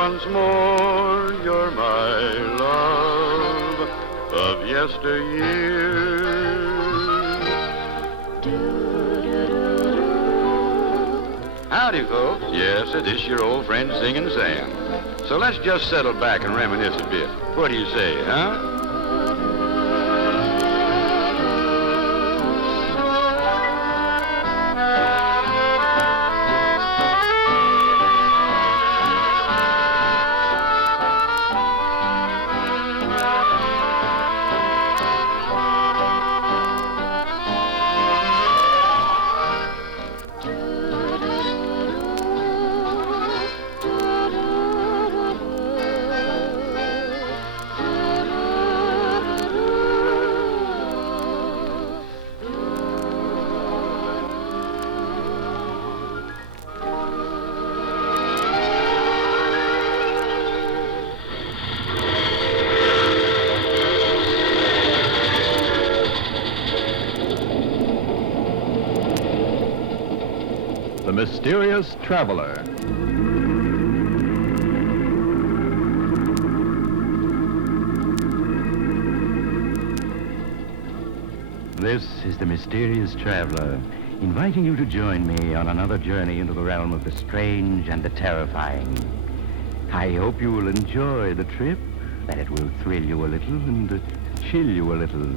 once more you're my love of yesteryear. Howdy, folks. Yes, it is your old friend Singin' Sam. So let's just settle back and reminisce a bit. What do you say, huh? The Mysterious Traveler. This is the Mysterious Traveler, inviting you to join me on another journey into the realm of the strange and the terrifying. I hope you will enjoy the trip, that it will thrill you a little and chill you a little.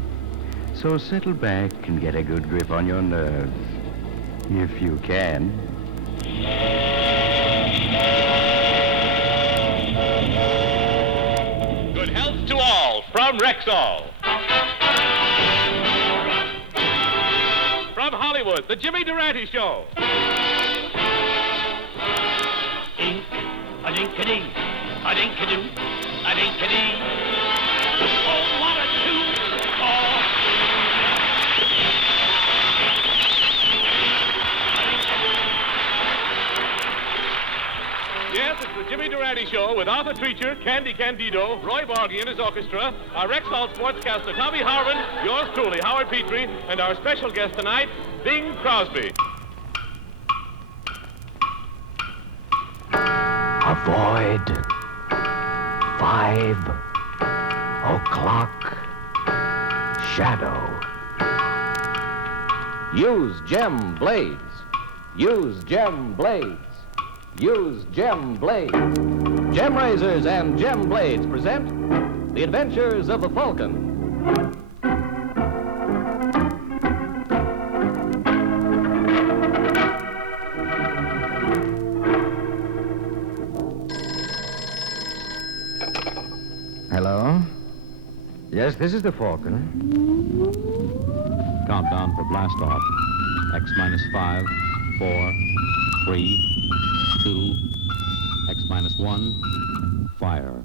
So settle back and get a good grip on your nerves. If you can. Good health to all from Rexall. From Hollywood, the Jimmy Durante Show. Ink, a dink-a-dee, a dink-a-doo, a dink-a-dee. Oh, what a tune! Oh. Yes, it's the Jimmy Durante Show with Arthur Treacher, Candy Candido, Roy Borgie and his orchestra, our Rexall sportscaster Tommy Harmon, yours truly, Howard Petrie, and our special guest tonight, Bing Crosby. Avoid 5 o'clock shadow. Use gem blades. Use gem blades. Use gem blades. Gem razors and gem blades present The Adventures of the Falcon. Hello? Yes, this is the Falcon. Countdown for blast off. X minus 5, 4, 3, 2, X minus 1, fire.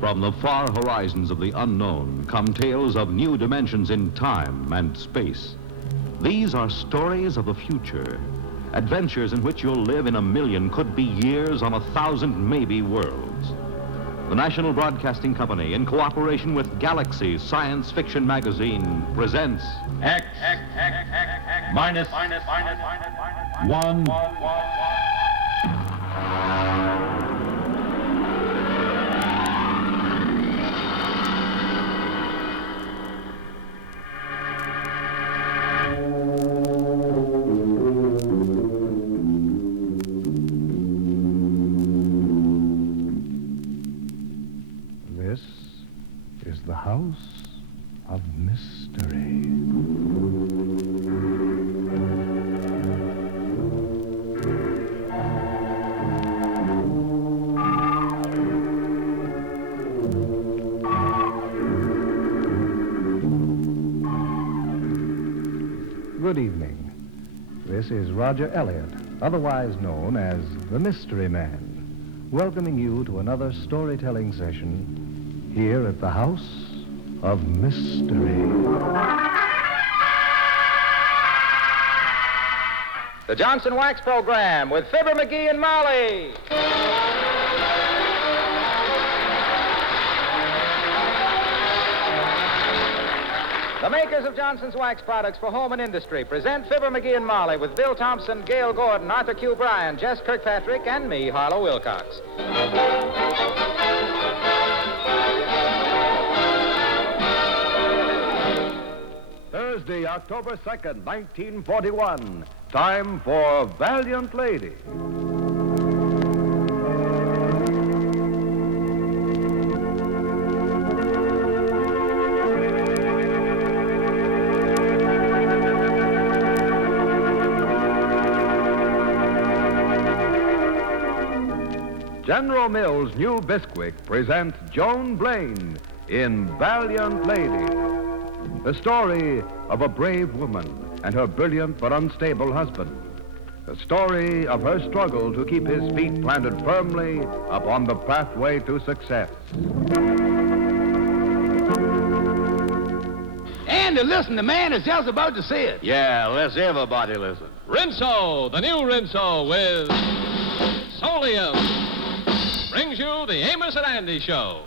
From the far horizons of the unknown come tales of new dimensions in time and space. These are stories of the future, adventures in which you'll live in a million, could be years, on 1,000 maybe worlds. The National Broadcasting Company, in cooperation with Galaxy Science Fiction Magazine, presents X minus 1. This is the House of Mystery. Good evening. This is Roger Elliott, otherwise known as the Mystery Man, welcoming you to another storytelling session here at the House of mystery. The Johnson Wax Program with Fibber, McGee, and Molly. The makers of Johnson's Wax products for home and industry present Fibber, McGee, and Molly with Bill Thompson, Gail Gordon, Arthur Q. Bryan, Jess Kirkpatrick, and me, Harlow Wilcox. Thursday, October 2nd, 1941. Time for Valiant Lady. General Mills' new Bisquick presents Joan Blaine in Valiant Lady. The story of a brave woman and her brilliant but unstable husband. The story of her struggle to keep his feet planted firmly upon the pathway to success. Andy, listen, the man is just about to say it. Yeah, let's everybody listen. Rinso, the new Rinso with Solium, brings you the Amos N Andy Show.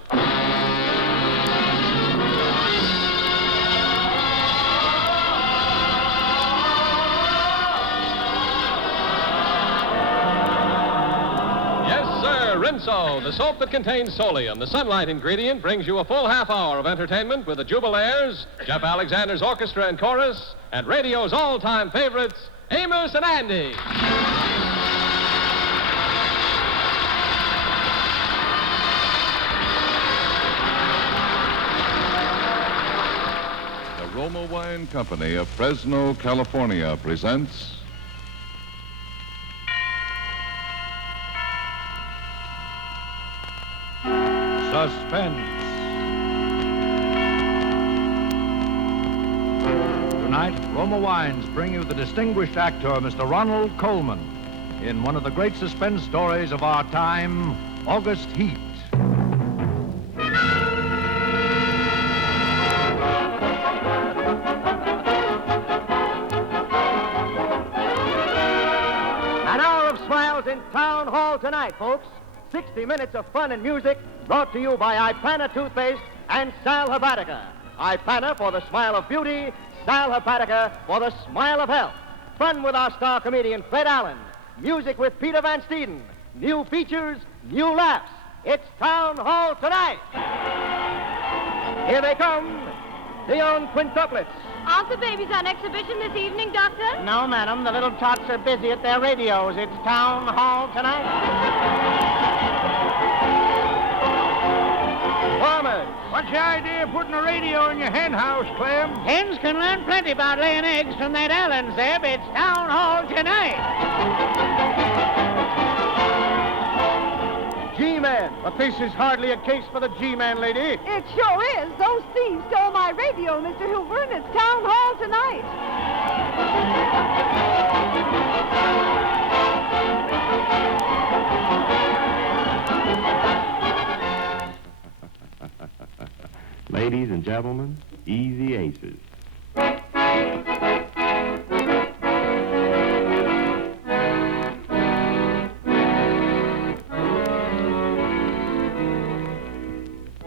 Rinso, the soap that contains Solium, the sunlight ingredient, brings you a full half hour of entertainment with the Jubilaires, Jeff Alexander's orchestra and chorus, and radio's all-time favorites, Amos and Andy. The Roma Wine Company of Fresno, California presents Suspense. Tonight, Roma Wines bring you the distinguished actor, Mr. Ronald Colman, in one of the great suspense stories of our time, August Heat. An hour of smiles in Town Hall tonight, folks. 60 minutes of fun and music brought to you by Ipana Toothpaste and Sal Hepatica. Ipana for the smile of beauty, Sal Hepatica for the smile of health. Fun with our star comedian Fred Allen. Music with Peter Van Steeden. New features, new laughs. It's Town Hall tonight. Here they come, the young quintuplets. Aren't the babies on exhibition this evening, Doctor? No, madam. The little tots are busy at their radios. It's Town Hall tonight. Farmers. What's your idea of putting a radio in your hen house, Clem? Hens can learn plenty about laying eggs from that Allen, Zeb. It's Town Hall tonight. G-Man. But this is hardly a case for the G-Man, lady. It sure is. Those thieves stole my radio, Mr. Hoover, and it's Town Hall tonight. Ladies and gentlemen, Easy Aces.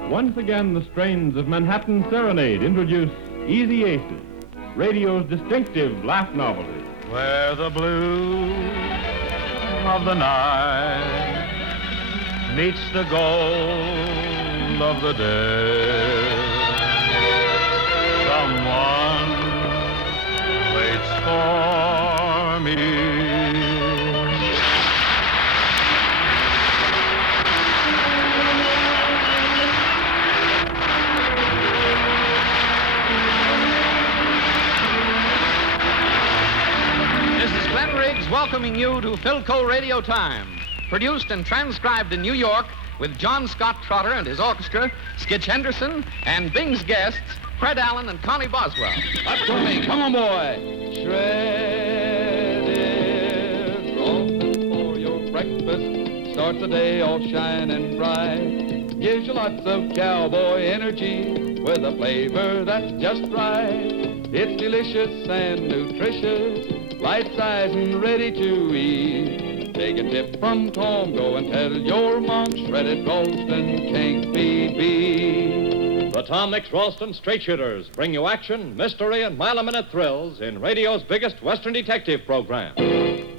Once again, the strains of Manhattan Serenade introduce Easy Aces, radio's distinctive laugh novelty. Where the blue of the night meets the gold of the day, someone waits for me. Welcoming you to Philco Radio Time, produced and transcribed in New York with John Scott Trotter and his orchestra, Skitch Henderson, and Bing's guests, Fred Allen and Connie Boswell. Up to me. Come on, boy. Shredded roast for your breakfast. Starts the day all shining bright. Gives you lots of cowboy energy with a flavor that's just right. It's delicious and nutritious, light size and ready to eat. Take a tip from Tom, go and tell your mom shredded Ralston can't be beat. The Tom Mix Ralston Straight Shooters bring you action, mystery, and mile-a-minute thrills in radio's biggest Western detective program.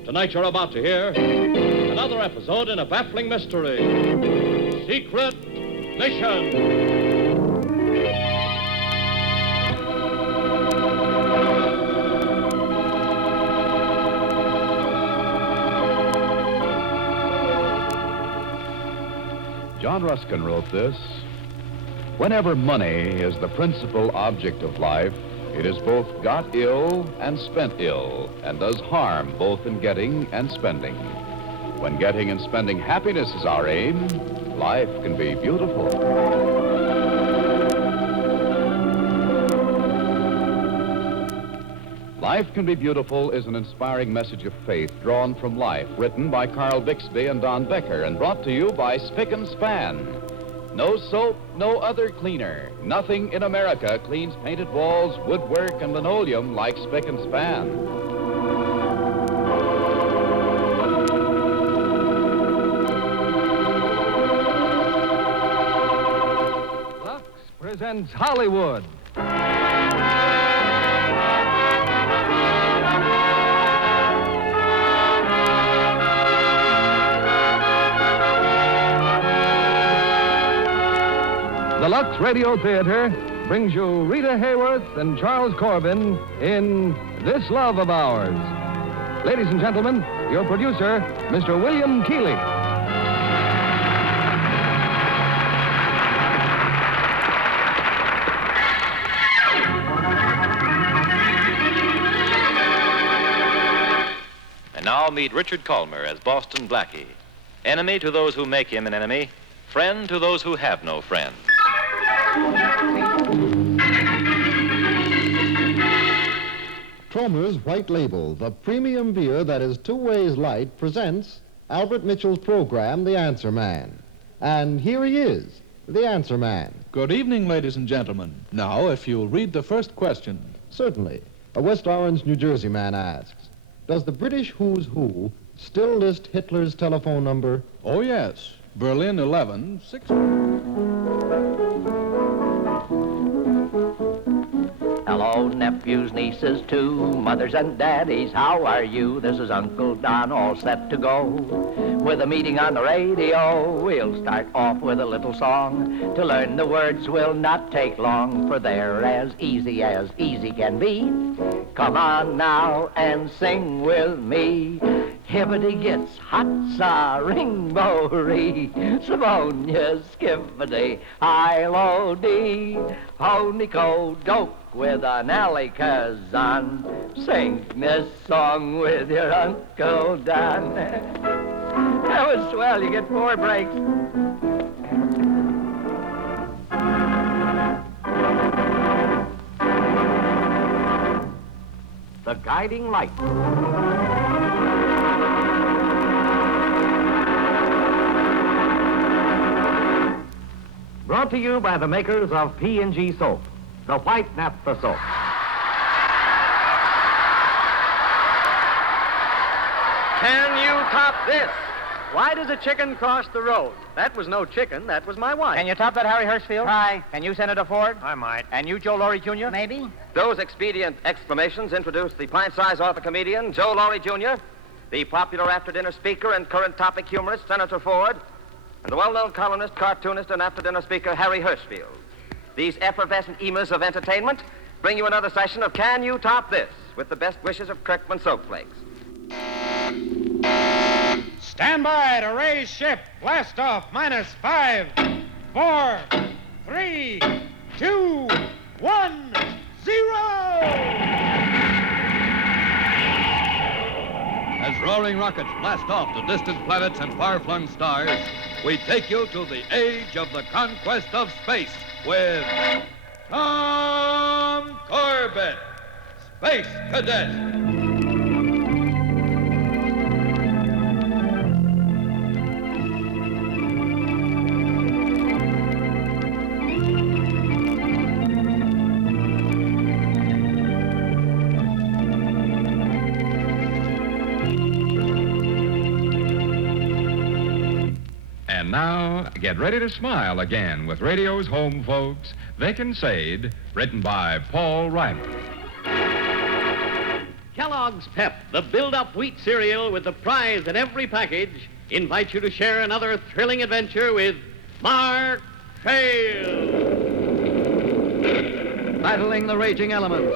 Tonight you're about to hear another episode in a baffling mystery, Secret Mission. John Ruskin wrote this. Whenever money is the principal object of life, it is both got ill and spent ill, and does harm both in getting and spending. When getting and spending happiness is our aim, life can be beautiful. Life Can Be Beautiful is an inspiring message of faith drawn from life, written by Carl Bixby and Don Becker, and brought to you by Spick and Span. No soap, no other cleaner. Nothing in America cleans painted walls, woodwork, and linoleum like Spick and Span. Lux presents Hollywood. The Lux Radio Theatre brings you Rita Hayworth and Charles Corbin in This Love of Ours. Ladies and gentlemen, your producer, Mr. William Keeley. And now meet Richard Culmer as Boston Blackie. Enemy to those who make him an enemy, friend to those who have no friend. Tromer's White Label, the premium beer that is two ways light, presents Albert Mitchell's program, The Answer Man. And here he is, The Answer Man. Good evening, ladies and gentlemen. Now, if you'll read the first question. Certainly. A West Orange, New Jersey man asks, does the British Who's Who still list Hitler's telephone number? Oh, yes. Berlin 11 6. Hello, nephews, nieces, too, mothers and daddies, how are you? This is Uncle Don, all set to go. With a meeting on the radio, we'll start off with a little song. To learn the words will not take long, for they're as easy can be. Come on now and sing with me. Hibbity gets hot, sa ring-bo-ree. Simonia skibbity, high-low-dee. Honey-co-doke with an alley-kazan. Sing this song with your Uncle Don. That was swell. You get 4 breaks. The Guiding Light. Brought to you by the makers of P&G soap, the white naphtha soap. Can you top this? Why does a chicken cross the road? That was no chicken. That was my wife. Can you top that, Harry Hirschfield? Try. Can you, Senator Ford? I might. And you, Joe Laurie Jr.? Maybe. Those expedient exclamations introduce the pint-sized author comedian, Joe Laurie Jr., the popular after-dinner speaker and current topic humorist, Senator Ford, and the well-known columnist, cartoonist, and after-dinner speaker, Harry Hirschfield. These effervescent emas of entertainment bring you another session of Can You Top This, with the best wishes of Kirkman Soap Flakes. Stand by to raise ship. Blast off. -5, 4, 3, 2, 1, 0. As roaring rockets blast off to distant planets and far-flung stars, we take you to the age of the conquest of space with Tom Corbett, Space Cadet. And now, get ready to smile again with radio's home folks, Vic and Sade, written by Paul Riley. Kellogg's Pep, the build-up wheat cereal with the prize in every package, invites you to share another thrilling adventure with Mark Trail. Battling the raging elements,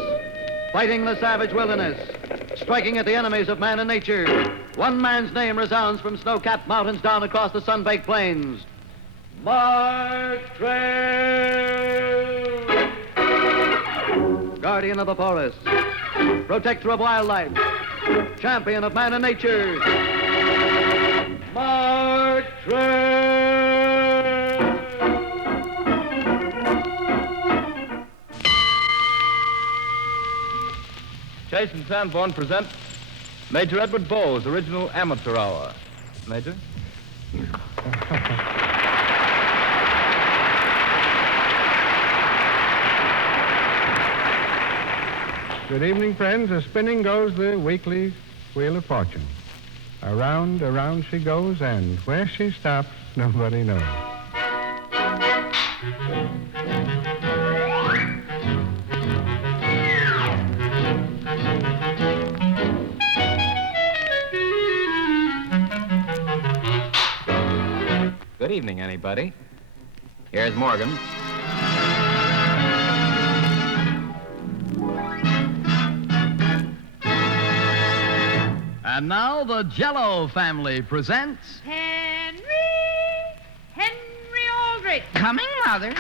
fighting the savage wilderness, striking at the enemies of man and nature. One man's name resounds from snow-capped mountains down across the sun-baked plains. Mark Trail! Guardian of the forest, protector of wildlife, champion of man and nature. Mark Trail! Chase and Sanborn present Major Edward Bowes' original amateur hour. Major? Good evening, friends. A spinning goes the weekly wheel of fortune. Around, around she goes, and where she stops, nobody knows. Good evening, anybody. Here's Morgan. And now the Jell-O family presents... Henry Aldrich. Coming, Mother.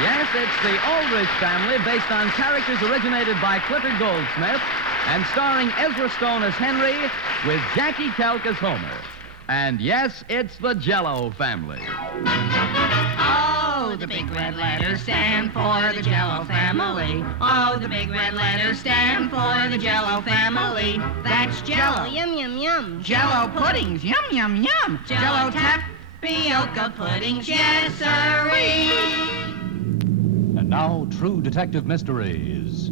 Yes, it's the Aldrich family based on characters originated by Clifford Goldsmith and starring Ezra Stone as Henry with Jackie Kelk as Homer. And yes, it's the Jell-O family. Oh, the big red letters stand for the Jell-O family. Oh, the big red letters stand for the Jell-O family. That's Jell-O. Yum, yum, yum. Jell-O puddings. Yum, yum, yum. Jell-O tapioca puddings. Yes, sirree. And now, True Detective Mysteries.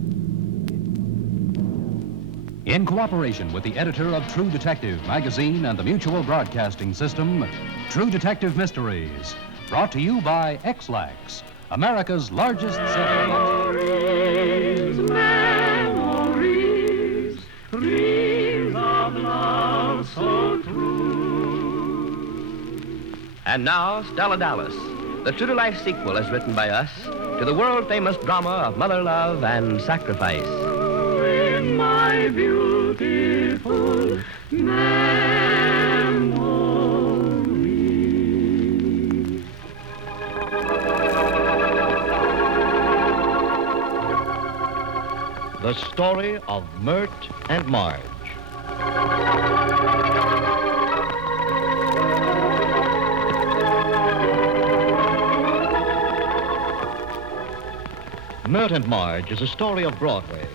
In cooperation with the editor of True Detective magazine and the Mutual Broadcasting System, True Detective Mysteries, brought to you by X-Lax, America's largest Memories, memories, dreams of love so true. And now, Stella Dallas, the true-to-life sequel as written by us to the world-famous drama of mother love and sacrifice. In my beautiful memory. The story of Myrt and Marge. Myrt and Marge is a story of Broadway.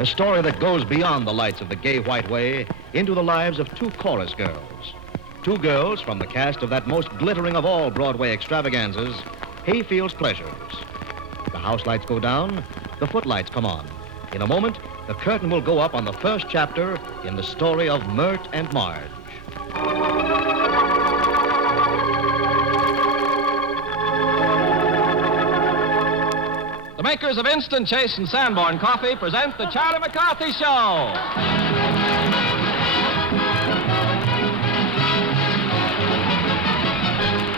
A story that goes beyond the lights of the gay white way into the lives of two chorus girls. Two girls from the cast of that most glittering of all Broadway extravaganzas, Hayfield's Pleasures. The house lights go down, the footlights come on. In a moment, the curtain will go up on the first chapter in the story of Myrt and Marge. The makers of Instant Chase and Sanborn Coffee present the Charlie McCarthy Show.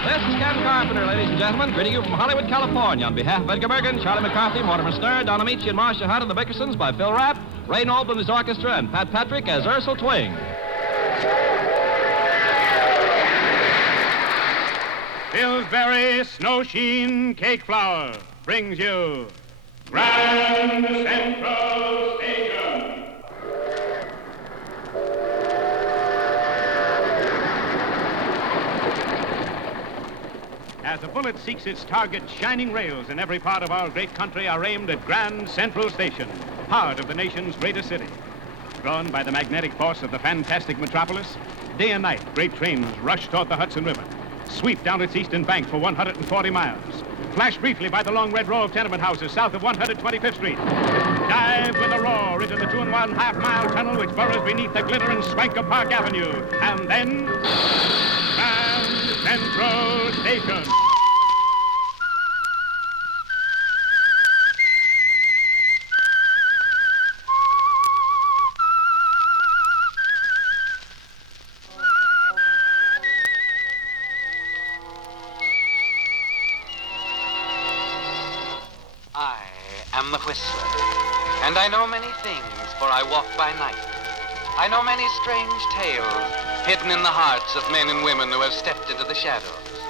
This is Ken Carpenter, ladies and gentlemen, greeting you from Hollywood, California. On behalf of Edgar Bergen, Charlie McCarthy, Mortimer Snare, Don Amici, and Marcia Hunt, and the Bickersons by Phil Rapp, Ray Noble and his orchestra, and Pat Patrick as Ursel Twing. Pillsbury Snow Sheen Cake Flour brings you Grand Central Station. As a bullet seeks its target, shining rails in every part of our great country are aimed at Grand Central Station, heart of the nation's greatest city. Drawn by the magnetic force of the fantastic metropolis, day and night, great trains rush toward the Hudson River, sweep down its eastern bank for 140 miles, flash briefly by the long red row of tenement houses south of 125th Street, Dive with a roar into the 2 1/2-mile tunnel which burrows beneath the glitter and swank of Park Avenue. And then, Grand Central Station. I am the Whistler, and I know many things, for I walk by night. I know many strange tales hidden in the hearts of men and women who have stepped into the shadows.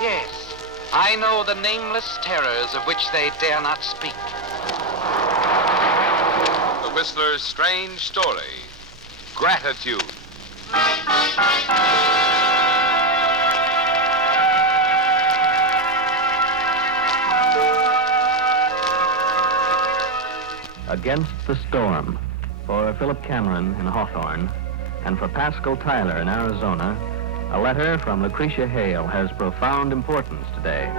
Yes, I know the nameless terrors of which they dare not speak. The Whistler's strange story, Gratitude. Against the Storm, for Philip Cameron in Hawthorne, and for Pascal Tyler in Arizona, a letter from Lucretia Hale has profound importance today.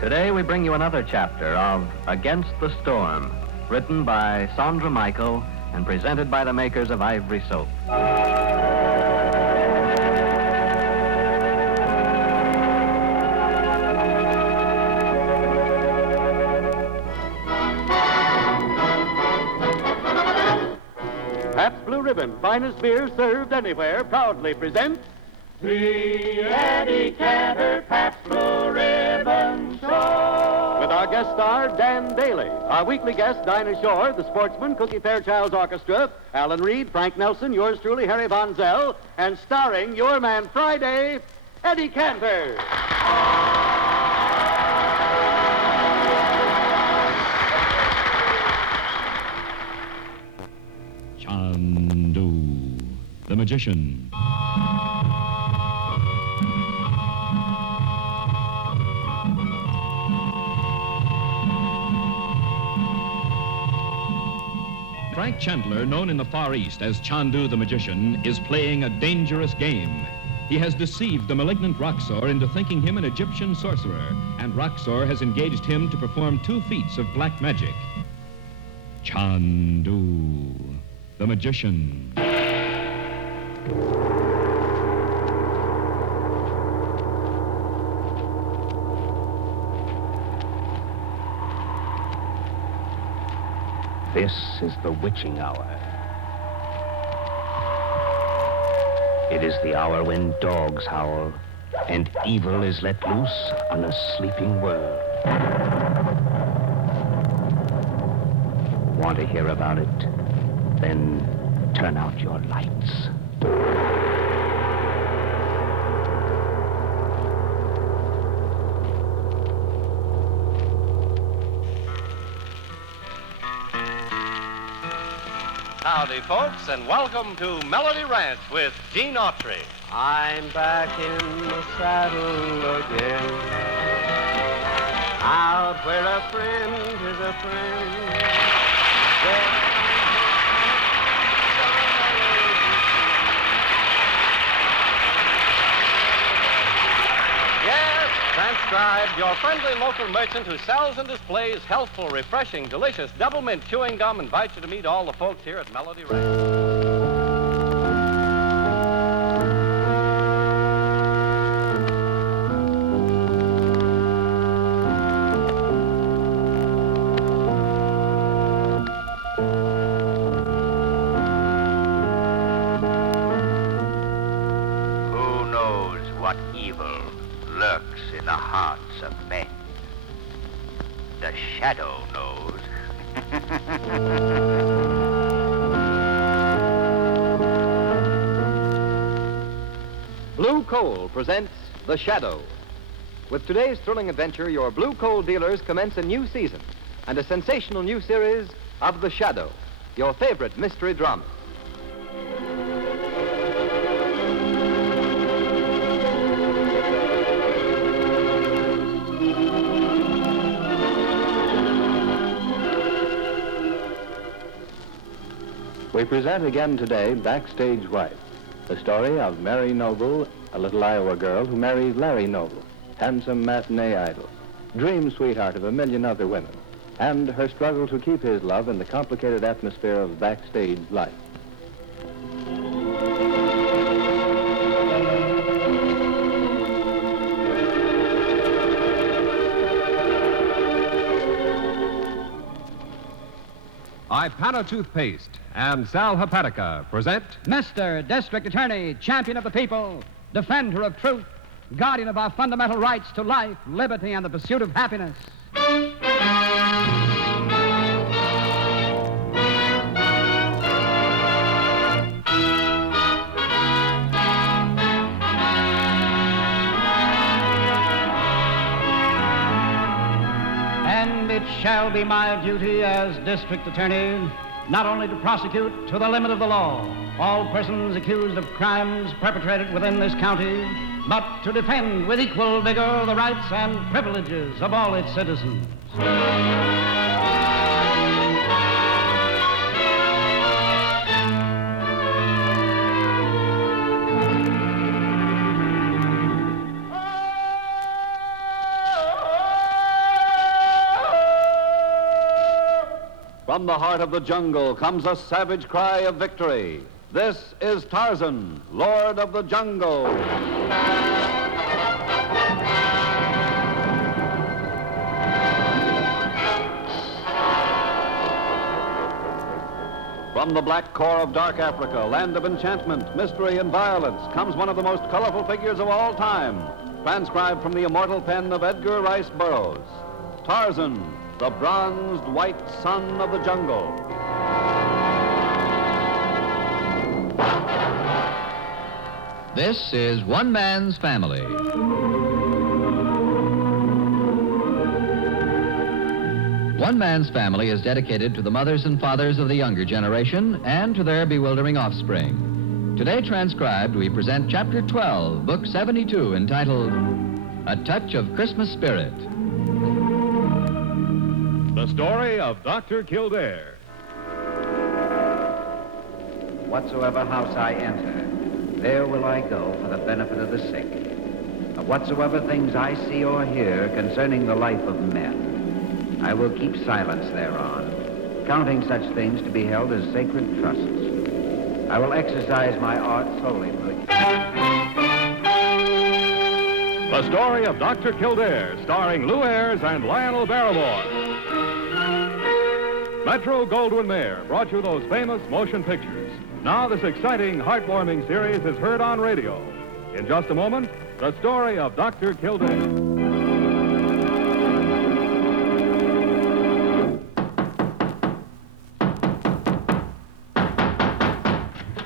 Today we bring you another chapter of Against the Storm, written by Sandra Michael and presented by the makers of Ivory Soap. Pabst Blue Ribbon, finest beer served anywhere, proudly presents the Eddie Cantor Pabst Blue Ribbon Show. With our guest star, Dan Daly. Our weekly guest, Dinah Shore, the Sportsman, Cookie Fairchild's Orchestra, Alan Reed, Frank Nelson, yours truly, Harry Von Zell, and starring your man Friday, Eddie Cantor. Chandu, the Magician. Frank Chandler, known in the Far East as Chandu the Magician, is playing a dangerous game. He has deceived the malignant Roxor into thinking him an Egyptian sorcerer, and Roxor has engaged him to perform 2 feats of black magic. Chandu, the Magician. This is the witching hour. It is the hour when dogs howl and evil is let loose on a sleeping world. Want to hear about it? Then turn out your lights. Howdy, folks, and welcome to Melody Ranch with Gene Autry. I'm back in the saddle again, out where a friend is a friend. Yes, transcribed, your friendly local merchant who sells and displays healthful, refreshing, delicious double mint chewing gum invites you to meet all the folks here at Melody Ranch. Who knows what evil lurks in the hearts of men? The shadow knows. Blue Coal presents The Shadow. With today's thrilling adventure, your Blue Coal dealers commence a new season and a sensational new series of The Shadow, your favorite mystery drama. We present again today Backstage Wife, the story of Mary Noble, a little Iowa girl who marries Larry Noble, handsome matinee idol. dream sweetheart of a million other women, and her struggle to keep his love in the complicated atmosphere of backstage life. Ipana Toothpaste and Sal Hepatica present Mr. District Attorney, champion of the people, defender of truth, guardian of our fundamental rights to life, liberty, and the pursuit of happiness. And it shall be my duty as district attorney not only to prosecute to the limit of the law all persons accused of crimes perpetrated within this county, but to defend with equal vigor the rights and privileges of all its citizens. From the heart of the jungle comes a savage cry of victory. This is Tarzan, Lord of the Jungle. From the black core of dark Africa, land of enchantment, mystery, and violence, comes one of the most colorful figures of all time, transcribed from the immortal pen of Edgar Rice Burroughs. Tarzan, the bronzed white son of the jungle. This is One Man's Family. One Man's Family is dedicated to the mothers and fathers of the younger generation and to their bewildering offspring. Today transcribed, we present Chapter 12, Book 72, entitled A Touch of Christmas Spirit. The story of Dr. Kildare. Whatsoever house I enter, there will I go for the benefit of the sick. Of whatsoever things I see or hear concerning the life of men, I will keep silence thereon, counting such things to be held as sacred trusts. I will exercise my art solely for the... The story of Dr. Kildare, starring Lou Ayres and Lionel Barrymore. Metro-Goldwyn-Mayer brought you those famous motion pictures. Now this exciting, heartwarming series is heard on radio. In just a moment, the story of Dr. Kildare.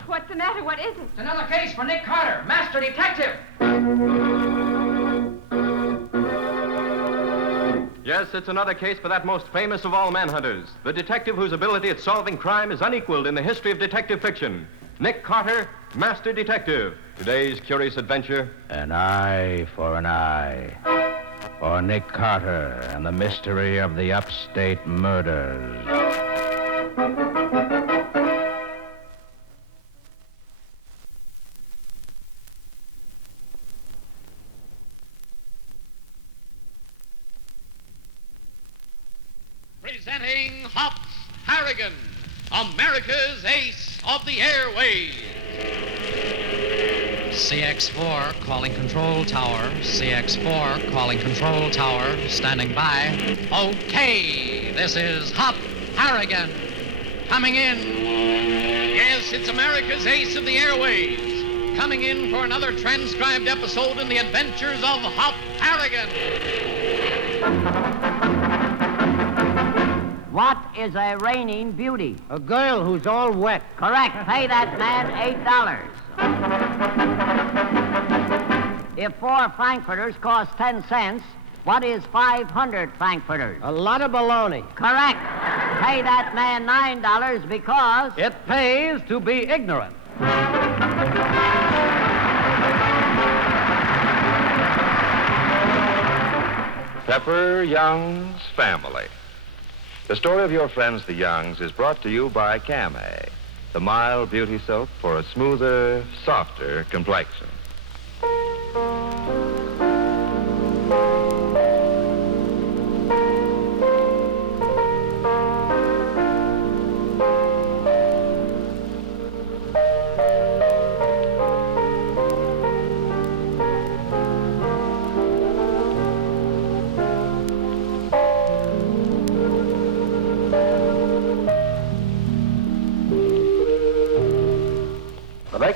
What's the matter? What is it? It's another case for Nick Carter, master detective. Yes, it's another case for that most famous of all manhunters, the detective whose ability at solving crime is unequaled in the history of detective fiction. Nick Carter, Master Detective. Today's curious adventure. An eye for an eye. For Nick Carter and the mystery of the upstate murders. Presenting Hops Harrigan, America's ace of the airways. CX-4 calling control tower. CX-4 calling control tower. Standing by. Okay, this is Hop Harrigan. Coming in. Yes, it's America's ace of the airways. Coming in for another transcribed episode in the adventures of Hop Harrigan. What is a reigning beauty? A girl who's all wet. Correct. Pay that man $8. If 4 frankfurters cost 10 cents, what is 500 frankfurters? A lot of baloney. Correct. Pay that man $9 because... It pays to be ignorant. Pepper Young's Family. The story of your friends, the Youngs, is brought to you by Camay, the mild beauty soap for a smoother, softer complexion.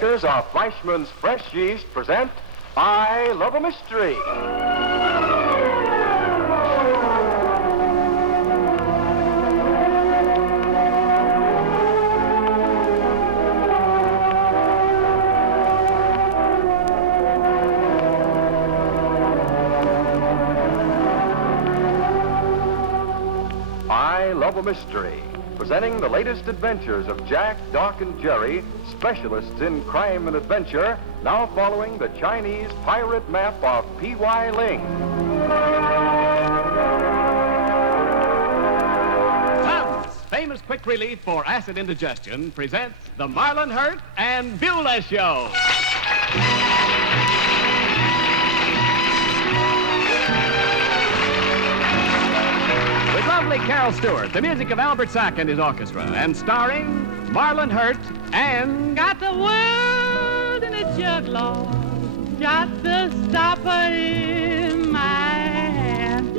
makers of Fleischmann's Fresh Yeast, present I Love a Mystery. I Love a Mystery, presenting the latest adventures of Jack, Doc, and Jerry, specialists in crime and adventure, now following the Chinese pirate map of P.Y. Ling. Tums, famous quick relief for acid indigestion, presents the Marlin Hurt and Beulah Show. With lovely Carol Stewart, the music of Albert Sack and his orchestra, and starring Marlin Hurt and... Got the world in a jug, Lord. Got the stopper in my hand.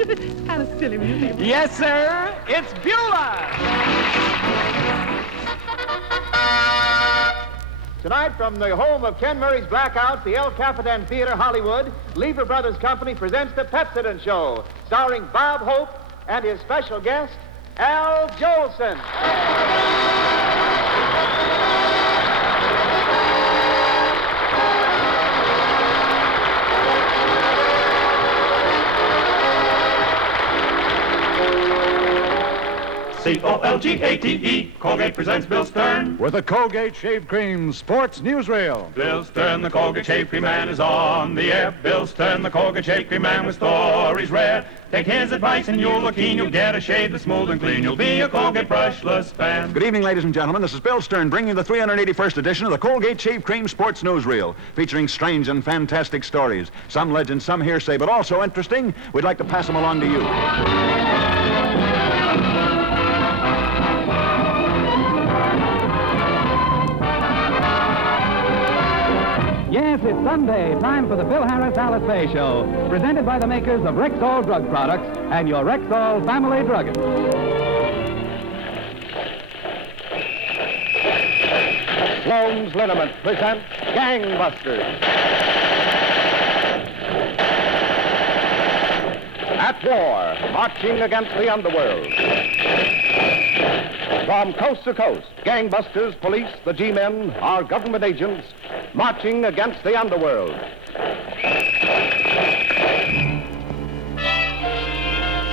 Kind of silly music. Yes, sir, it's Beulah! Tonight, from the home of Ken Murray's Blackout, the El Capitan Theater, Hollywood, Lever Brothers Company presents the Pepsodent Show, starring Bob Hope and his special guest, Al Jolson. C-O-L-G-A-T-E, Colgate presents Bill Stern. With the Colgate Shave Cream Sports Newsreel. Bill Stern, the Colgate Shave Cream Man, is on the air. Bill Stern, the Colgate Shave Cream Man, with stories rare. Take his advice and you'll look keen. You'll get a shave that's smooth and clean. You'll be a Colgate brushless fan. Good evening, ladies and gentlemen. This is Bill Stern bringing you the 381st edition of the Colgate Shave Cream Sports Newsreel, featuring strange and fantastic stories. Some legends, some hearsay, but also interesting. We'd like to pass them along to you. Yes, it's Sunday, time for the Phil Harris Alice Faye Show, presented by the makers of Rexall Drug Products and your Rexall family druggist. Sloan's Liniment presents Gangbusters. At war, marching against the underworld. From coast to coast, gangbusters, police, the G-men, our government agents, marching against the underworld.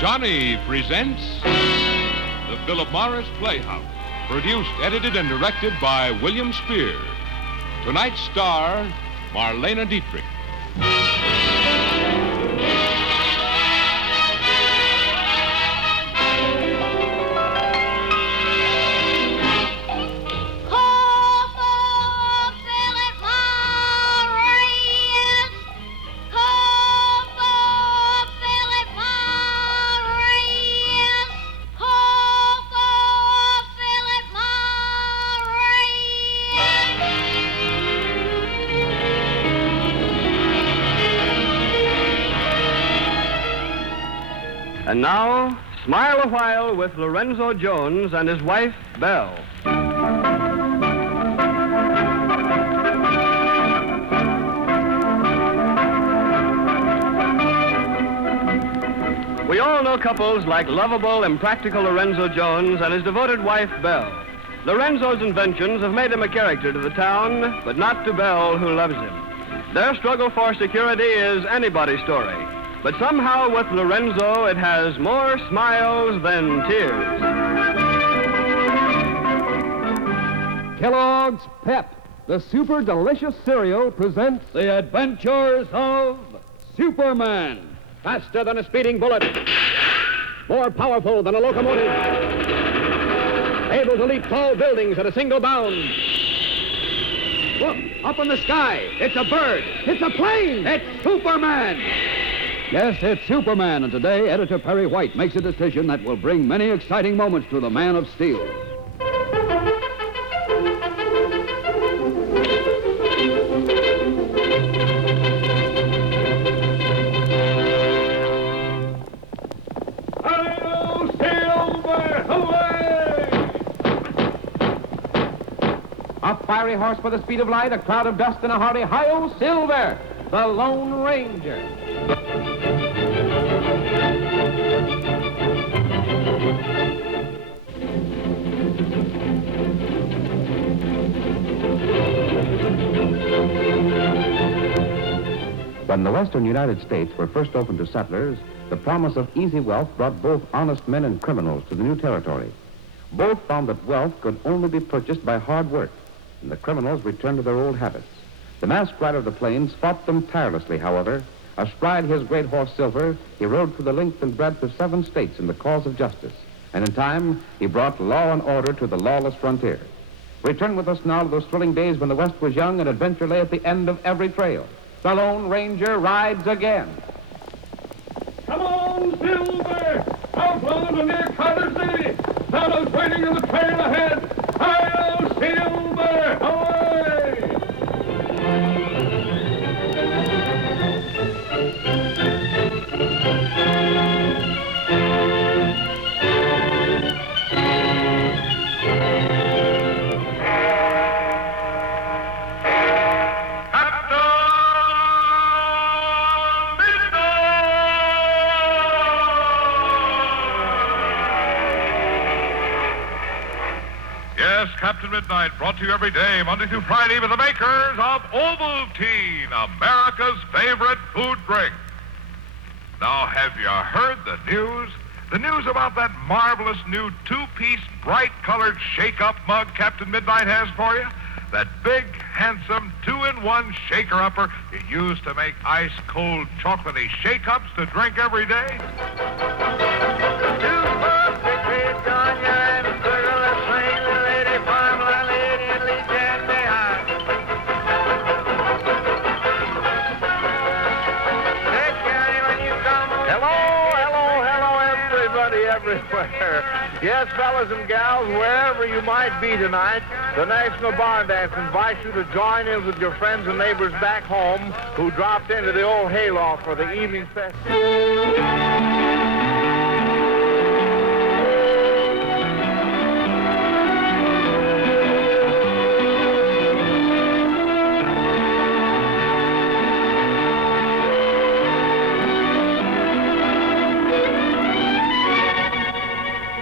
Johnny presents the Philip Morris Playhouse, produced, edited, and directed by William Spear. Tonight's star, Marlena Dietrich. And now, smile a while with Lorenzo Jones and his wife, Belle. We all know couples like lovable, impractical Lorenzo Jones and his devoted wife, Belle. Lorenzo's inventions have made him a character to the town, but not to Belle, who loves him. Their struggle for security is anybody's story. But somehow with Lorenzo, it has more smiles than tears. Kellogg's Pep, the super delicious cereal, presents The Adventures of Superman. Faster than a speeding bullet. More powerful than a locomotive. Able to leap tall buildings at a single bound. Look, up in the sky. It's a bird. It's a plane. It's Superman. Yes, it's Superman, and today editor Perry White makes a decision that will bring many exciting moments to the Man of Steel. Hail, Silver! Hooray! A fiery fiery horse for the speed of light, a cloud of dust, and a hearty hi-yo, Silver, the Lone Ranger. When the western United States were first opened to settlers, the promise of easy wealth brought both honest men and criminals to the new territory. Both found that wealth could only be purchased by hard work, and the criminals returned to their old habits. The masked rider of the plains fought them tirelessly, however. Astride his great horse Silver, he rode through the length and breadth of 7 states in the cause of justice, and in time, he brought law and order to the lawless frontier. Return with us now to those thrilling days when the West was young and adventure lay at the end of every trail. The Lone Ranger rides again. Come on, Silver! Outlaws are near Carter City! Fellows waiting on the trail ahead! Hi-yo, Silver! Away! Captain Midnight, brought to you every day, Monday through Friday, by the makers of Ovaltine, America's favorite food drink. Now, have you heard the news? The news about that marvelous new 2-piece, bright-colored shake-up mug Captain Midnight has for you? That big, handsome, 2-in-1 shaker-upper you use to make ice-cold, chocolatey shake-ups to drink every day? Everywhere. Yes, fellas and gals, wherever you might be tonight, the National Barn Dance invites you to join in with your friends and neighbors back home who dropped into the old hayloft for the evening festival.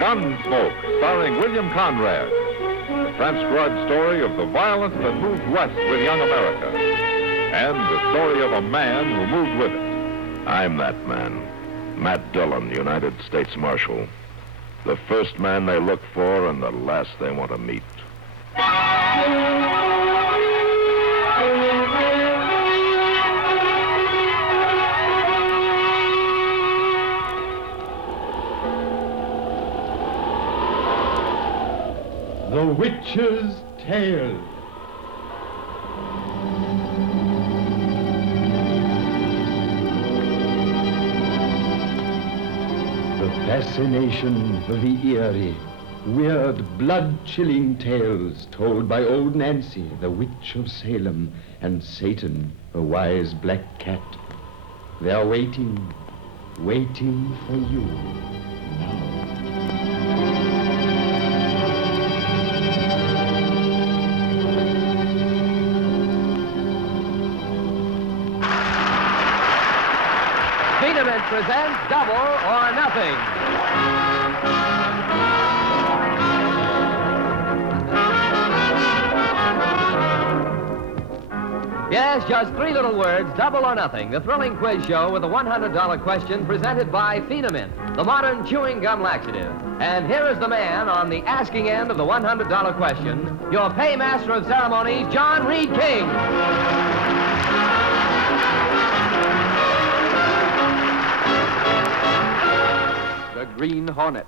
Gunsmoke, starring William Conrad. The transcribed story of the violence that moved west with young America. And the story of a man who moved with it. I'm that man, Matt Dillon, United States Marshal. The first man they look for and the last they want to meet. The Witch's Tale. The fascination of the eerie, weird, blood-chilling tales told by old Nancy, the witch of Salem, and Satan, a wise black cat. They are waiting for you now. Presents Double or Nothing. Yes, just 3 little words, Double or Nothing, the thrilling quiz show with a $100 question presented by Phenamint, the modern chewing gum laxative. And here is the man on the asking end of the $100 question, your paymaster of ceremonies, John Reed King. The Green Hornet.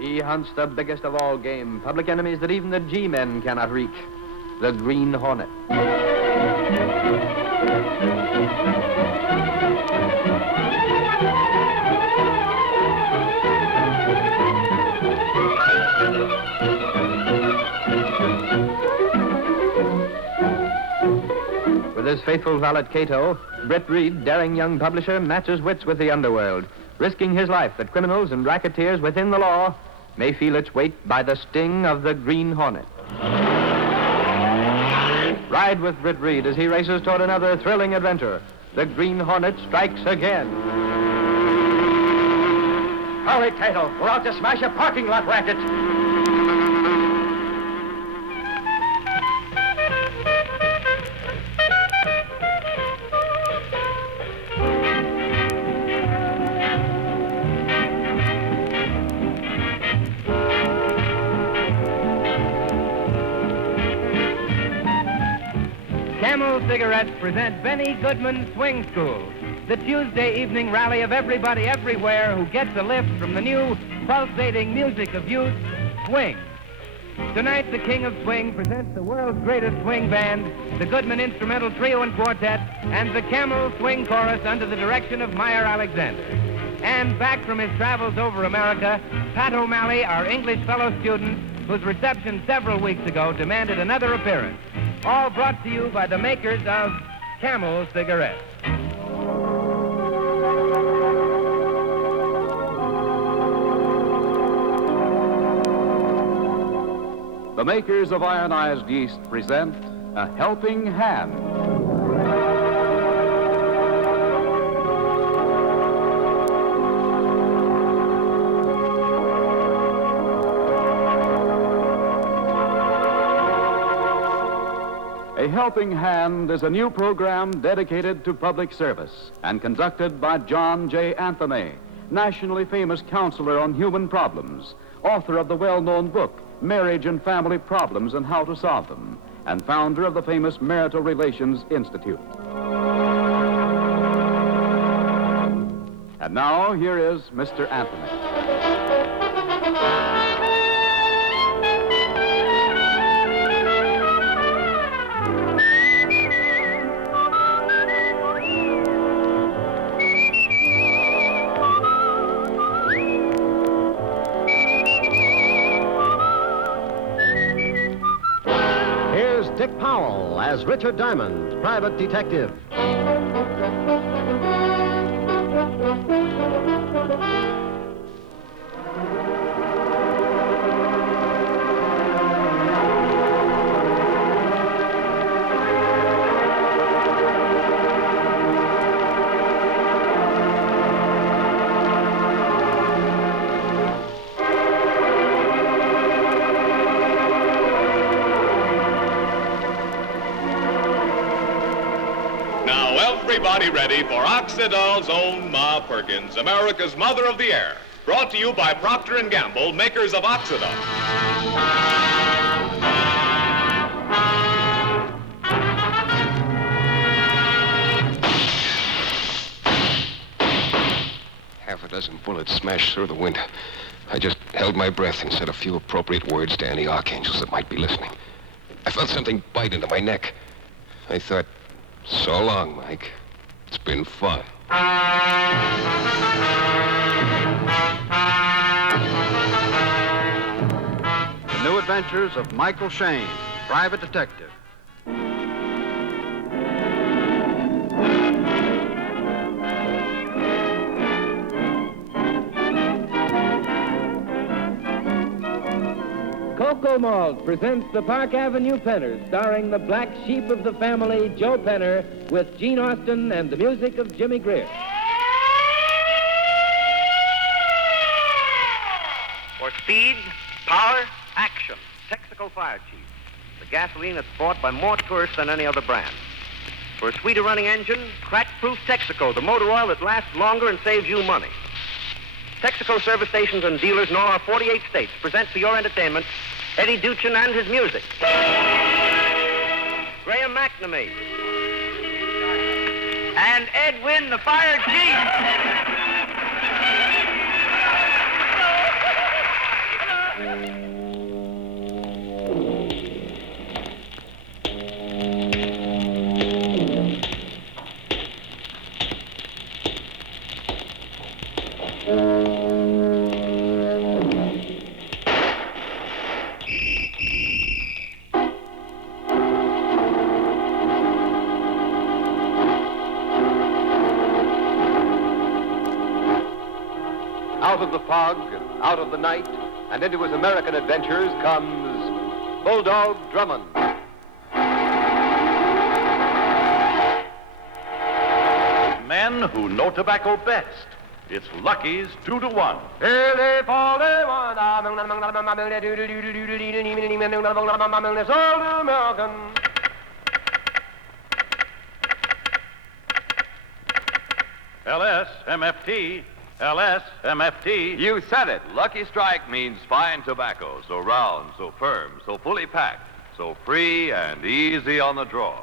He hunts the biggest of all game, public enemies that even the G-men cannot reach. The Green Hornet. With his faithful valet Cato, Britt Reed, daring young publisher, matches wits with the underworld, risking his life that criminals and racketeers within the law may feel its weight by the sting of the Green Hornet. Ride with Britt Reed as he races toward another thrilling adventure. The Green Hornet strikes again. Hurry, Cato. We're out to smash a parking lot racket. Camel Cigarettes present Benny Goodman's Swing School, the Tuesday evening rally of everybody everywhere who gets a lift from the new pulsating music of youth, swing. Tonight, the King of Swing presents the world's greatest swing band, the Goodman Instrumental Trio and Quartet, and the Camel Swing Chorus under the direction of Meyer Alexander. And back from his travels over America, Pat O'Malley, our English fellow student, whose reception several weeks ago demanded another appearance. All brought to you by the makers of Camel Cigarettes. The makers of ionized yeast present A Helping Hand. A Helping Hand is a new program dedicated to public service and conducted by John J. Anthony, nationally famous counselor on human problems, author of the well-known book, Marriage and Family Problems and How to Solve Them, and founder of the famous Marital Relations Institute. And now, here is Mr. Anthony. Dick Powell as Richard Diamond, private detective. Everybody ready for Occidental's own Ma Perkins, America's Mother of the Air. Brought to you by Procter & Gamble, makers of Occident. Half a dozen bullets smashed through the window. I just held my breath and said a few appropriate words to any archangels that might be listening. I felt something bite into my neck. I thought, so long, Mike. It's been fun. The New Adventures of Michael Shayne, private detective. Cocoa Malt presents the Park Avenue Penners, starring the black sheep of the family, Joe Penner, with Gene Austin and the music of Jimmy Greer. For speed, power, action, Texaco Fire Chief. The gasoline that's bought by more tourists than any other brand. For a sweeter running engine, crack-proof Texaco, the motor oil that lasts longer and saves you money. Texaco service stations and dealers in all our 48 states present for your entertainment Eddie Duchin and his music. Graham McNamee. And Edwin the Fire Chief. Out of the fog and out of the night, And into his American adventures comes Bulldog Drummond. Men who know tobacco best. It's Lucky's 2-to-1. LS-MFT, LS-MFT. You said it. Lucky Strike means fine tobacco. So round, so firm, so fully packed, so free and easy on the draw.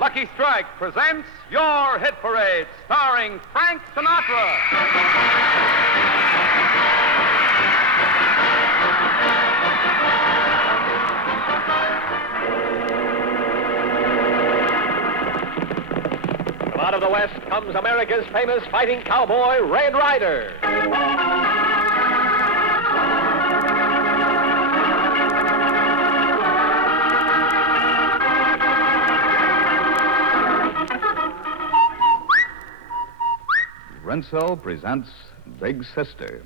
Lucky Strike presents Your Hit Parade, starring Frank Sinatra. From out of the West comes America's famous fighting cowboy, Red Ryder. Rinso presents Big Sister.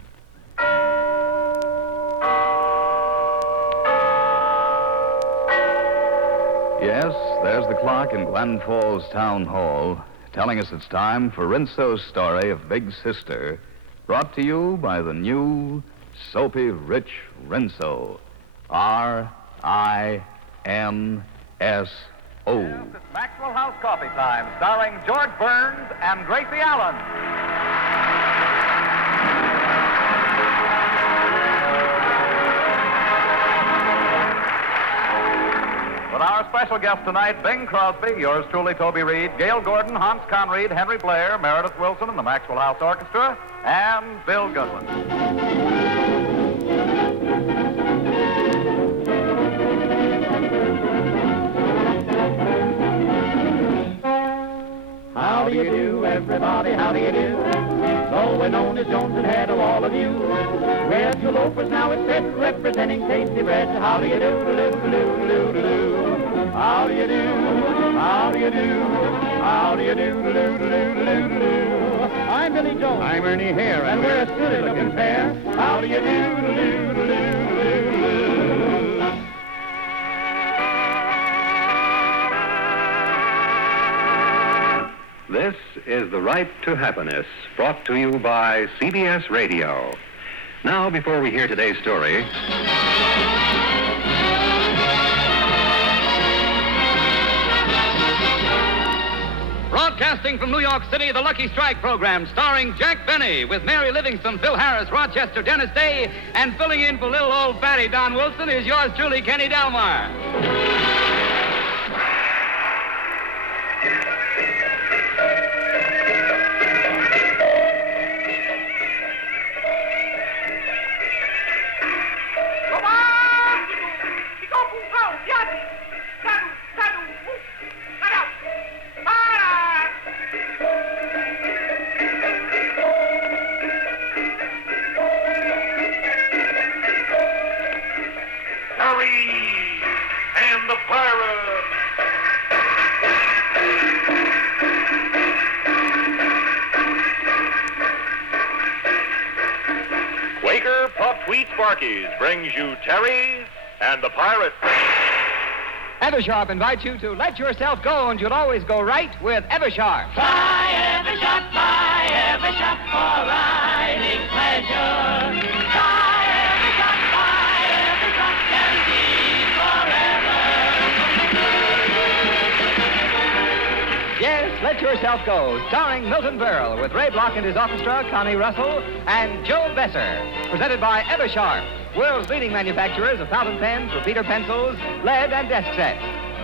Yes, there's the clock in Glen Falls Town Hall telling us it's time for Rinso's story of Big Sister, brought to you by the new soapy rich Rinso. R-I-N-S-O. Maxwell House Coffee Time, starring George Burns and Gracie Allen. With our special guest tonight, Bing Crosby, yours truly, Toby Reed, Gail Gordon, Hans Conried, Henry Blair, Meredith Wilson, and the Maxwell House Orchestra, and Bill Goodwin. How do you do, everybody? How do you do? So we're known as Jones and Head of all of you. We're two loafers now, it's said, representing tasty bread. How do you do, do-do-do-do-do-do? How do you do? How do you do? How do you do, do-do-do-do-do? I'm Billy Jones. I'm Ernie Hare. And we're a silly-looking pair. How do you do, do-do-do-do-do? This is The Right to Happiness, brought to you by CBS Radio. Now, before we hear today's story... Broadcasting from New York City, the Lucky Strike program, starring Jack Benny, with Mary Livingston, Phil Harris, Rochester, Dennis Day, and filling in for little old fatty Don Wilson is yours truly, Kenny Delmar. And the pirate. Quaker Puffed Wheat Sparkies brings you Terry and the Pirate. Eversharp invites you to let yourself go, and you'll always go right with Eversharp. Buy Eversharp, buy Eversharp for riding pleasure. Buy Eversharp, guaranteed forever. Yes, let yourself go, starring Milton Berle, with Ray Block and his orchestra, Connie Russell, and Joe Besser. Presented by Eversharp, world's leading manufacturers of fountain pens, repeater pencils, lead, and desk sets.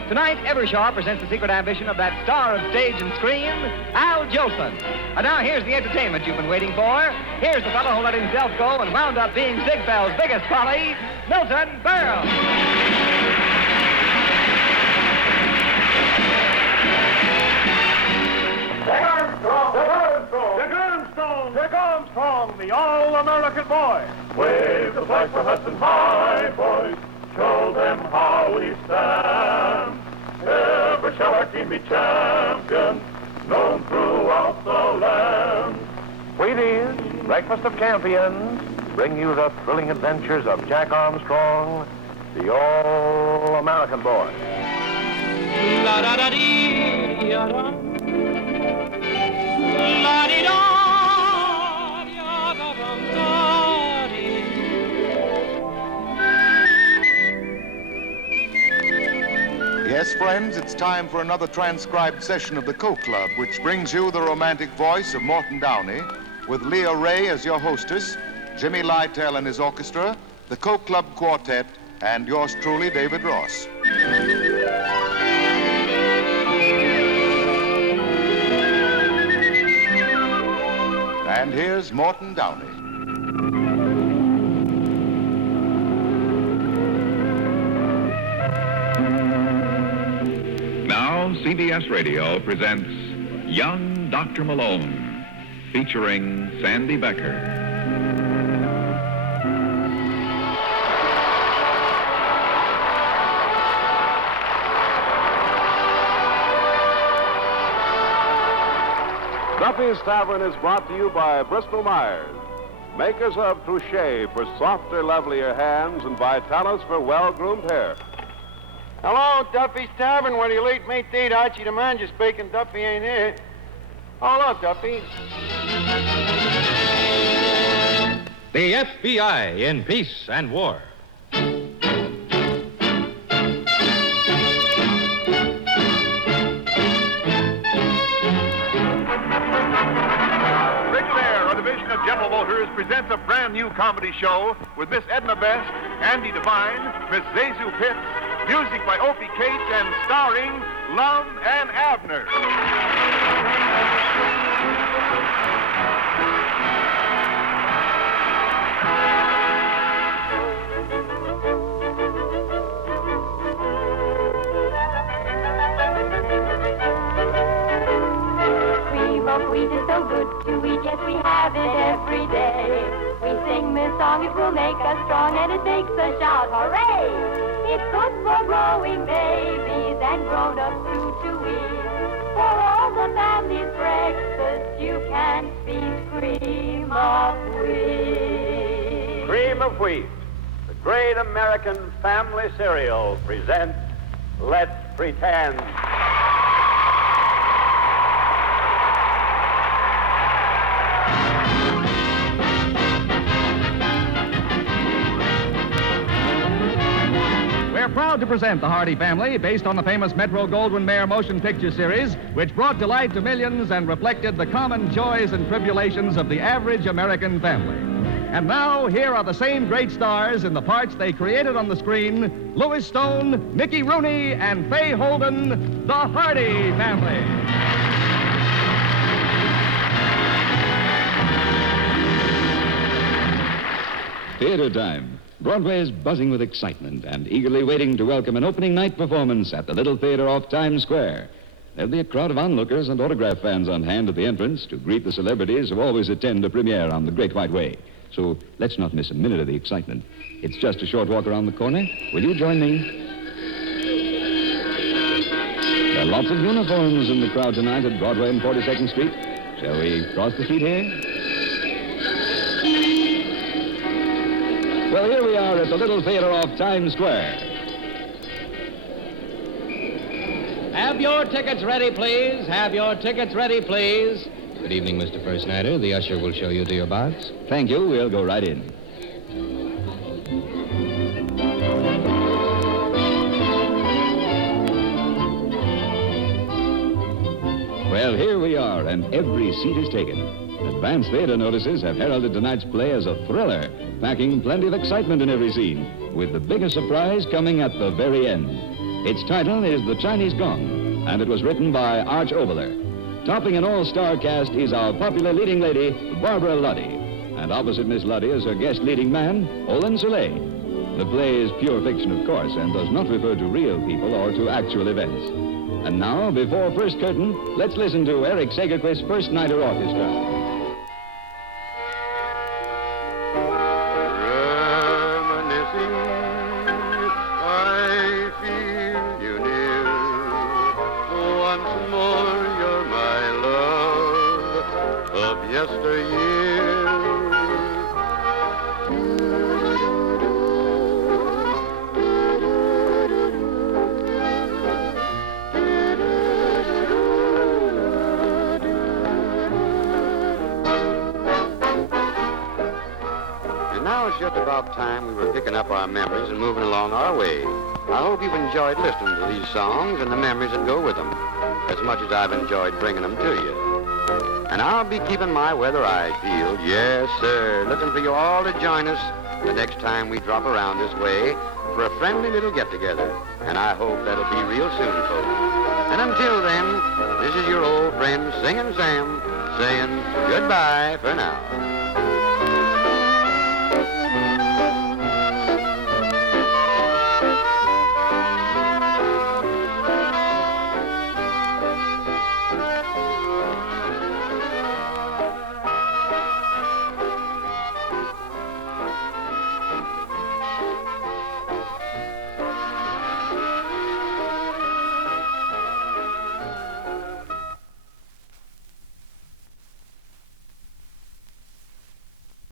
Tonight, Eversharp presents the secret ambition of that star of stage and screen, Al Jolson. And now here's the entertainment you've been waiting for. Here's the fellow who let himself go and wound up being Ziegfeld's biggest folly, Milton Berle. Dick Armstrong, the all-American boy. Wave the flag for Hudson High, boys. Show them how we stand. Ever shall our team be champions, known throughout the land. Wheaties, breakfast of champions, bring you the thrilling adventures of Jack Armstrong, the all-American boy. La-da-da-dee-ya-da. La-dee-da. Yes, friends, it's time for another transcribed session of the Coke Club, which brings you the romantic voice of Morton Downey, with Leah Ray as your hostess, Jimmy Lytle and his orchestra, the Coke Club Quartet, and yours truly, David Ross. And here's Morton Downey. Now, CBS Radio presents Young Dr. Malone, featuring Sandy Becker. Duffy's Tavern is brought to you by Bristol Myers, makers of Touche for softer, lovelier hands and Vitalis for well-groomed hair. Hello, Duffy's Tavern. Where do you eat meat to eat? Archie the manager speaking. Duffy ain't here. Hello, Duffy. The FBI in Peace and War. General Motors presents a brand new comedy show with Miss Edna Best, Andy Devine, Miss Zazu Pitts, music by Opie Cates, and starring Lum and Abner. Cream of wheat is so good to eat, yes, we have it every day. We sing this song, it will make us strong, and it makes us shout, hooray! It's good for growing babies and grown-ups too to eat. For all the family's breakfast, you can feast cream of wheat. Cream of Wheat, the great American family cereal, presents Let's Pretend. We're proud to present The Hardy Family, based on the famous Metro-Goldwyn-Mayer motion picture series, which brought delight to millions and reflected the common joys and tribulations of the average American family. And now, here are the same great stars in the parts they created on the screen: Louis Stone, Mickey Rooney, and Fay Holden, The Hardy Family. Theater time. Broadway is buzzing with excitement and eagerly waiting to welcome an opening night performance at the Little Theater off Times Square. There'll be a crowd of onlookers and autograph fans on hand at the entrance to greet the celebrities who always attend a premiere on the Great White Way. So let's not miss a minute of the excitement. It's just a short walk around the corner. Will you join me? There are lots of uniforms in the crowd tonight at Broadway and 42nd Street. Shall we cross the street here? Well, here we are at the Little Theater off Times Square. Have your tickets ready, please. Have your tickets ready, please. Good evening, Mr. First Nighter. The usher will show you to your box. Thank you. We'll go right in. Well, here we are, and every seat is taken. Advance theater notices have heralded tonight's play as a thriller, packing plenty of excitement in every scene, with the biggest surprise coming at the very end. Its title is The Chinese Gong, and it was written by Arch Oboler. Topping an all-star cast is our popular leading lady, Barbara Luddy, and opposite Miss Luddy is her guest leading man, Olin Soleil. The play is pure fiction, of course, and does not refer to real people or to actual events. And now, before first curtain, let's listen to Eric Segerquist's First Nighter Orchestra. Just about time we were picking up our memories and moving along our way. I hope you've enjoyed listening to these songs and the memories that go with them, as much as I've enjoyed bringing them to you. And I'll be keeping my weather-eyed peeled, yes, sir, looking for you all to join us the next time we drop around this way for a friendly little get-together. And I hope that'll be real soon, folks. And until then, this is your old friend Singin' Sam saying goodbye for now.